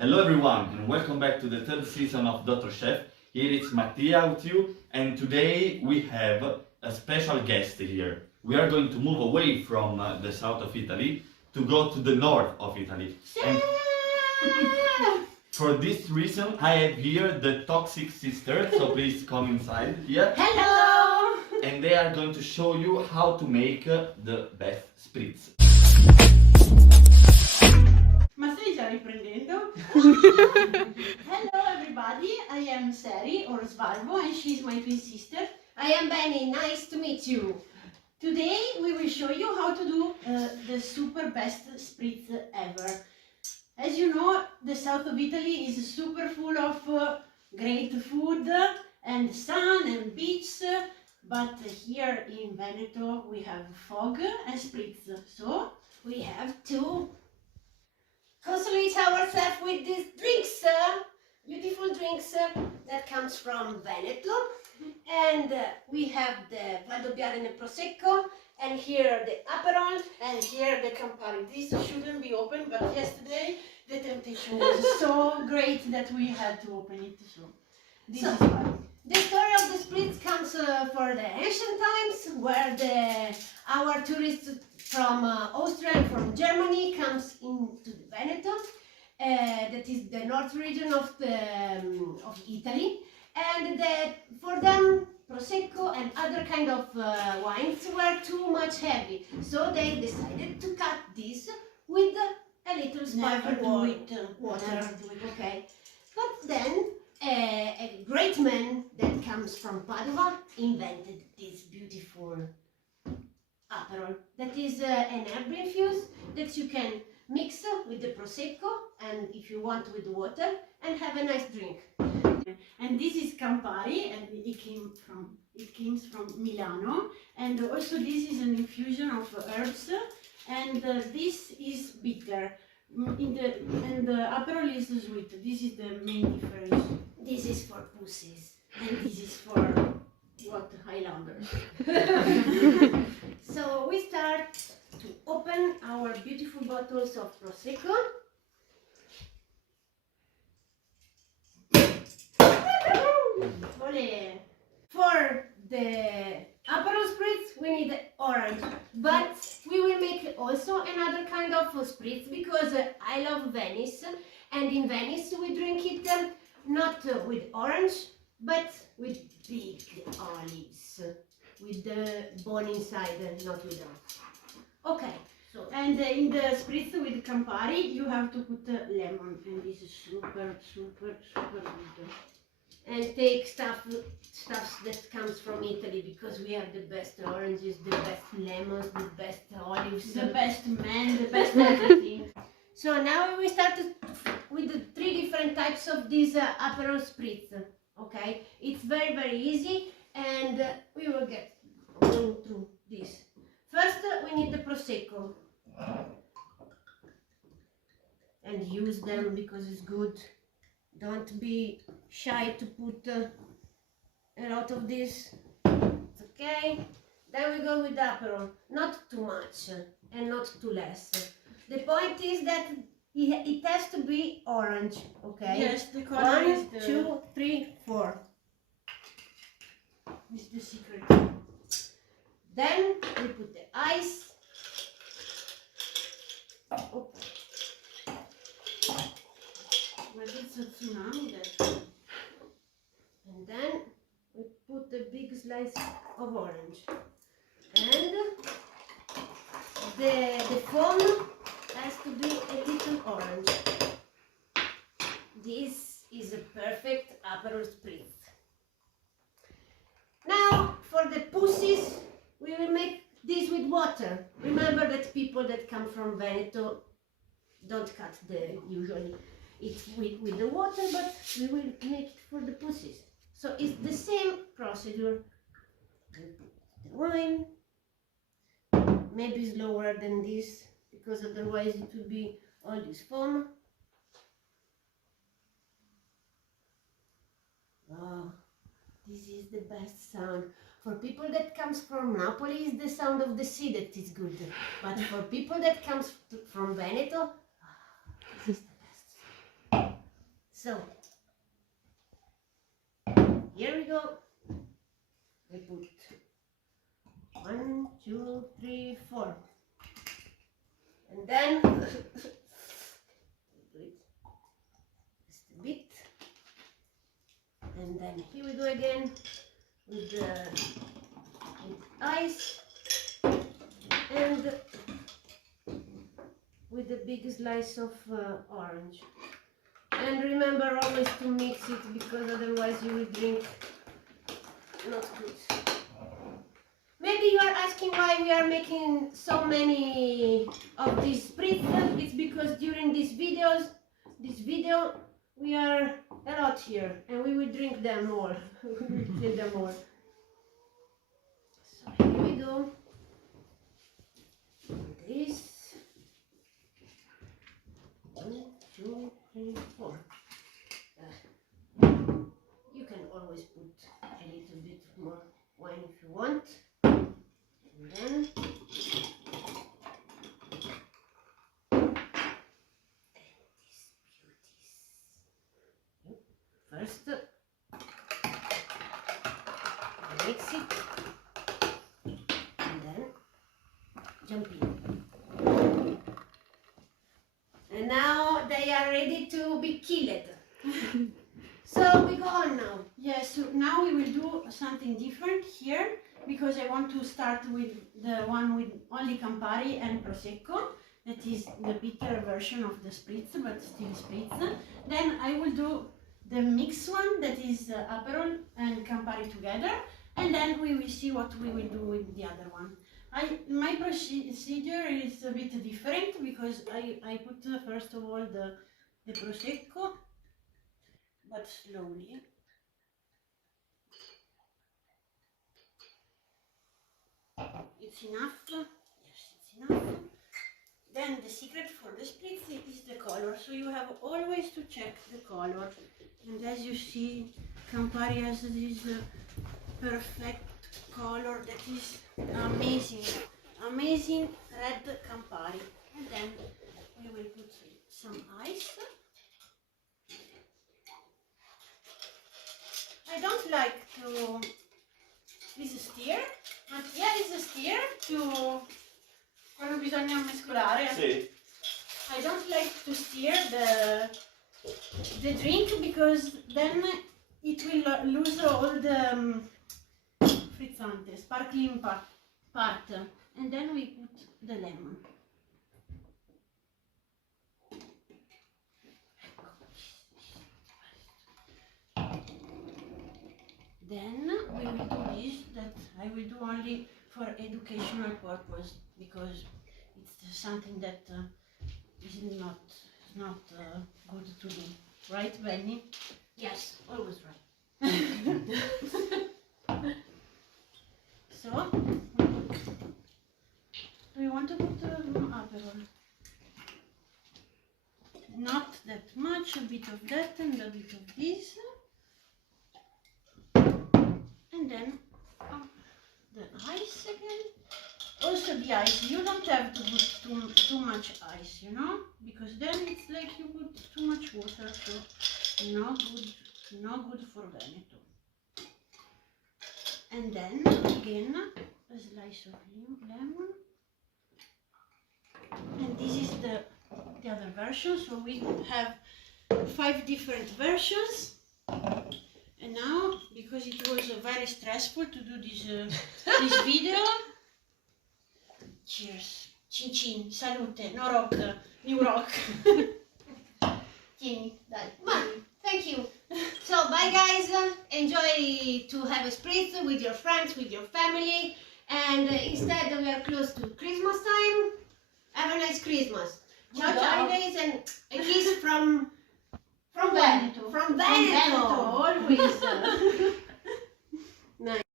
Hello everyone and welcome back to the third season of Dr. Chef. Here it's Mattia with you, and today we have a special guest here. We are going to move away from the south of Italy to go to the north of Italy. And for this reason I have here the Toxic Sisters, so please come inside here. Hello! And they are going to show you how to make the best spritz. Ma stai già riprendendo? Hello everybody, I am Sari or Svalvo and she's my twin sister. I am Benny, nice to meet you. Today we will show you how to do the super best spritz ever. As you know, the south of Italy is super full of great food and sun and beach, but here in Veneto we have fog and spritz, so We have to consolate ourselves with these drinks, beautiful drinks that comes from Veneto. And we have the Valdobbiadene and Prosecco, and here the Aperol, and here the Campari. This shouldn't be open, but yesterday the temptation was so great that we had to open it, so this is why. the story of the spritz comes for the ancient times, where our tourists from Austria and from Germany comes into the Veneto, that is the north region of Italy, and for them Prosecco and other kind of wines were too much heavy, so they decided to cut this with a little sparkling water. Okay, but then a great man that comes from Padua invented this beautiful Aperol, that is an herb infuse that you can mix with the Prosecco, and if you want with water, and have a nice drink. And this is Campari, and it comes from Milano, and also this is an infusion of herbs, and this is bitter. And the Aperol is sweet. This is the main difference. This is for pussies. And this is for what, Highlanders. So we start to open our beautiful bottles of Prosecco. Olé. For the Aperol Spritz we need orange, but we will make also another kind of spritz because I love Venice, and in Venice we drink it not with orange but with big olives, with the bone inside, not without. Okay, so And in the spritz with Campari you have to put lemon, and this is super good. and take stuffs that comes from Italy, because we have the best oranges, the best lemons, the best olives, The best man, the best everything. So now we start with the 3 different types of this Aperol Spritz. Okay, it's very easy, and we will get going through this. First, we need the Prosecco, and use them because it's good. Don't be shy to put a lot of this. It's okay. Then we go with Aperol. Not too much and not too less. The point is that it has to be orange. Okay. Yes, the color is 1, the 2, 3, 4. is the secret. Then we put the ice. Oh. Was it a tsunami that? And then we put a big slice of orange. And the foam has to be a little orange. This is a perfect Aperol Spritz. Now for the pussies, we will make this with water. Remember that people that come from Veneto don't cut usually. It's with the water, but we will make it for the pussies. So it's the same procedure. We put the wine, maybe slower than this, because otherwise it will be all this foam. Oh, this is the best sound. For people that comes from Napoli, it's the sound of the sea that is good. But for people that comes from Veneto, this is the best. So here we go. We put 1, 2, 3, 4, and then do it just a bit, and then here we go again with ice and with a big slice of orange. And remember always to mix it, because otherwise you will drink not good. Maybe you are asking why we are making so many of these spritz. It's because during this video we are a lot here and we will drink them more. We will drink them more. So here we go. This 1, 2, 3, 4. You can always put a little bit more wine if you want. And then these beauties. First, mix it, and then jump in. And now they are ready to be killed. So we go on now. Yes, so now we will do something different here, because I want to start with the one with only Campari and Prosecco. That is the bitter version of the Spritz, but still Spritz. Then I will do the mixed one, that is Aperol and Campari together. And then we will see what we will do with the other one. My procedure is a bit different, because I put first of all the Prosecco, but slowly. It's enough. Yes, it's enough. Then the secret for the spritz is the color. So you have always to check the color. And as you see, Campari has this perfect color that is amazing. Amazing red Campari. And then we will put some ice. I don't like to stir. Mattia is a steer to quando bisogna mescolare. Sì. I don't like to stir the drink, because then it will lose all the frizzante, sparkling part. And then we put the lemon. Then we will do this, that I will do only for educational purpose, because it's something that is not good to do. Right, Benny? Yes, always right. So, we want to put Aperol. Not that much, a bit of that and a bit of this. And then the ice again. Also the ice, you don't have to put too much ice, you know, because then it's like you put too much water, so no good for Veneto. And then again a slice of lemon. And this is the other version, so we have 5 different versions. And now, because it was very stressful to do this video, cheers, cin cin, salute, no rock, new rock. Tieni, dai. Ma, thank you. So, bye guys. Enjoy to have a spritz with your friends, with your family. And instead we are close to Christmas time. Have a nice Christmas. Ciao, Ciao, ciao. ciao. Guys, and a kiss from Veneto. From Veneto. Always.